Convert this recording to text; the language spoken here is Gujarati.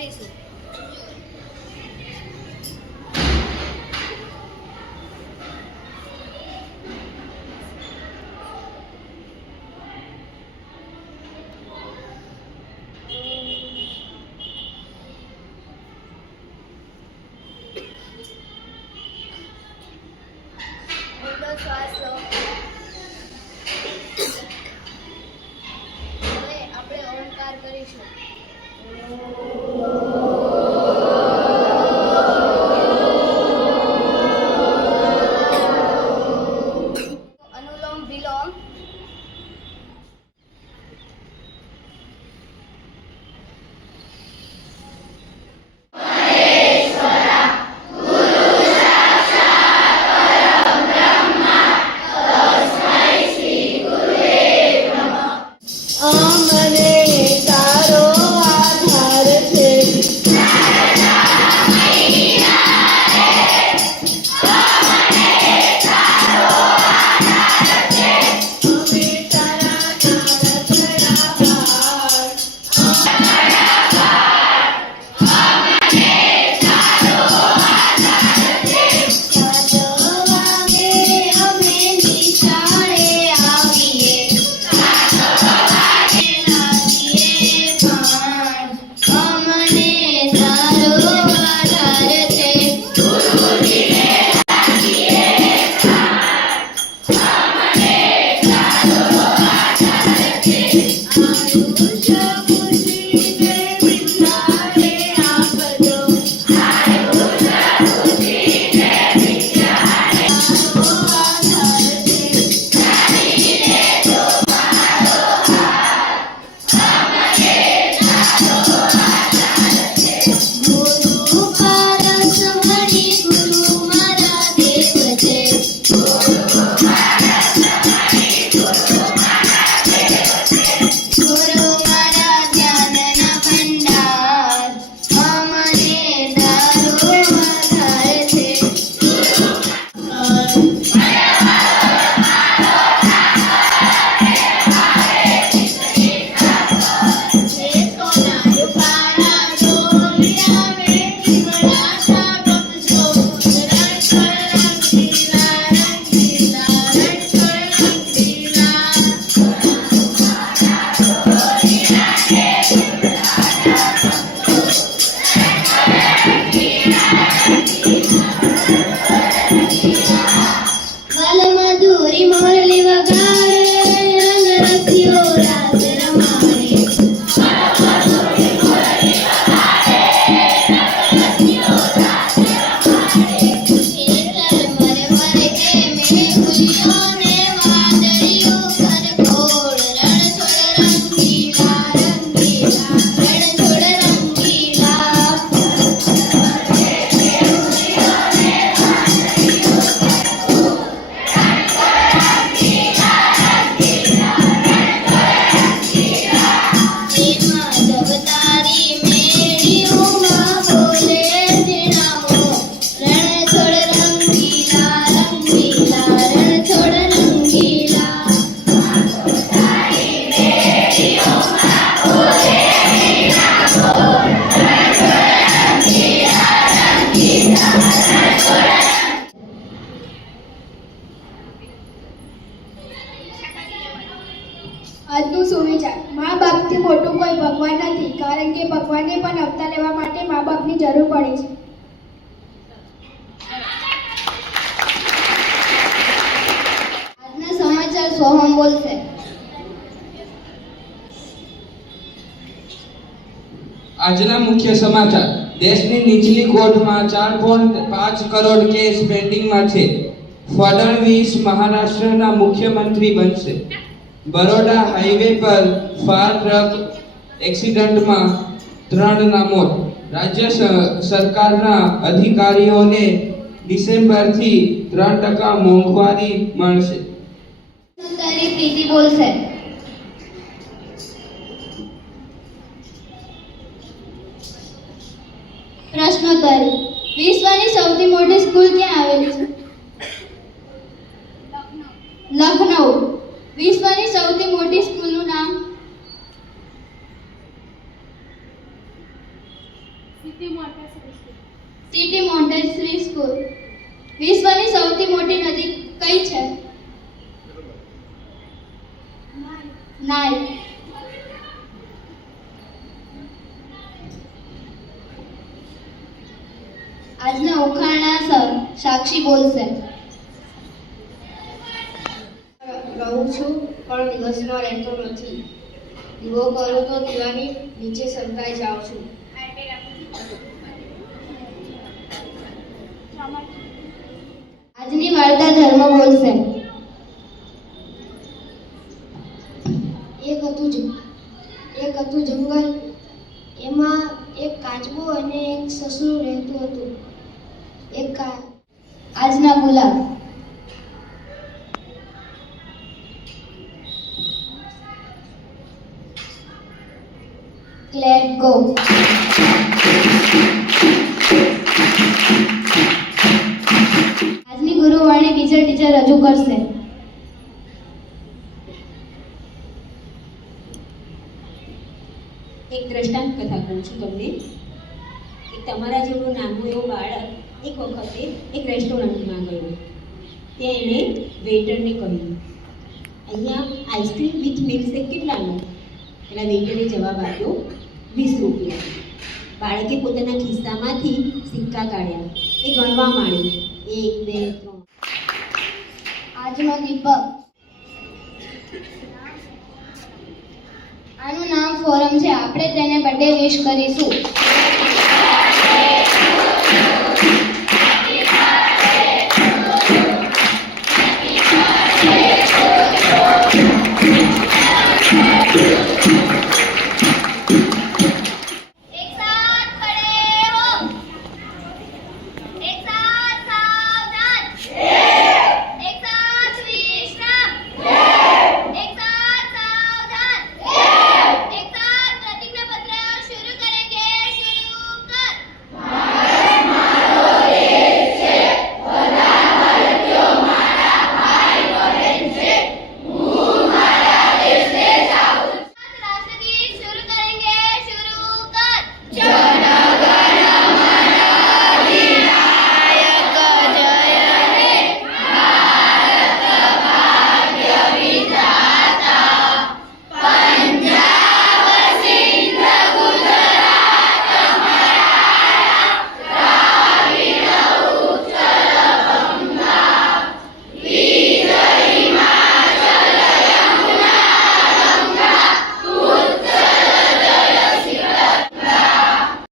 કરીશું. ઊંડો શ્વાસ લો. હવે આપણે ઓમકાર કરીશું. અનુલોમ વિલોમ. આજનું સુવિચાર. મા બાપથી મોટું કોઈ ભગવાન નથી, કારણ કે ભગવાનને પણ અવતાર લેવા માટે મા બાપની જરૂર પડે છે. આજના સમાચાર સોહમ બોલશે. આજના મુખ્ય સમાચાર. દેશની નીચલી કોર્ટમાં 4.5 કરોડ કેસ પેન્ડિંગમાં છે. ફડણવીસ મહારાષ્ટ્રના મુખ્યમંત્રી બનશે. બરોડા હાઈવે પર ફાર ટ્રક એક્સિડન્ટમાં 3ના મોત. રાજ્ય સરકારના અધિકારીઓને ડિસેમ્બરથી 3% મોંઘવારી મળશે. પ્રીતિ બોલશે. પ્રશ્નોત્તરી. વિશ્વની સૌથી મોટી સ્કૂલ ક્યાં આવેલી છે? લખનઉ. વિશ્વની સૌથી મોટી સ્કૂલનું નામ? ET Montessori school. વિશ્વની સૌથી મોટી નદી કઈ છે? નાઇલ. આજના ઉખાણા સાક્ષી બોલશે. રહું છું પણ દિવસમાં રહેતો નથી. દીવો કરું તો દીવાની નીચે સંતાઈ જાઉં છું. આજની વાર્તા ધર્મ બોલશે. એક હતું જંગલ. એમાં એક કાચબો અને એક સસલું રહેતું હતું. આજના ગુલાબ. Let go. આજની ગુરુવાણી ટીચર રજૂ કરશે. એક દ્રષ્ટાંત કથા કહું છું તમને. એક તમારા જેવું નાનું એવું બાળક એક વખતે એક રેસ્ટોરન્ટમાં ગયો. ત્યાં એણે વેઇટરને કહ્યું, અહીંયા આઈસ્ક્રીમ વિથ મિલ્કશેક કેટલાનો? પેલા વેઇટરે જવાબ આપ્યો, 20 રૂપિયા. બાળકે પોતાના ખિસ્સામાંથી સિક્કા કાઢ્યા. એ ગણવા માંડ્યું, 1 2 3. આજનો દીપક. આનું નામ ફોરમ છે. આપણે તેને બર્થડે વિશ કરીશું.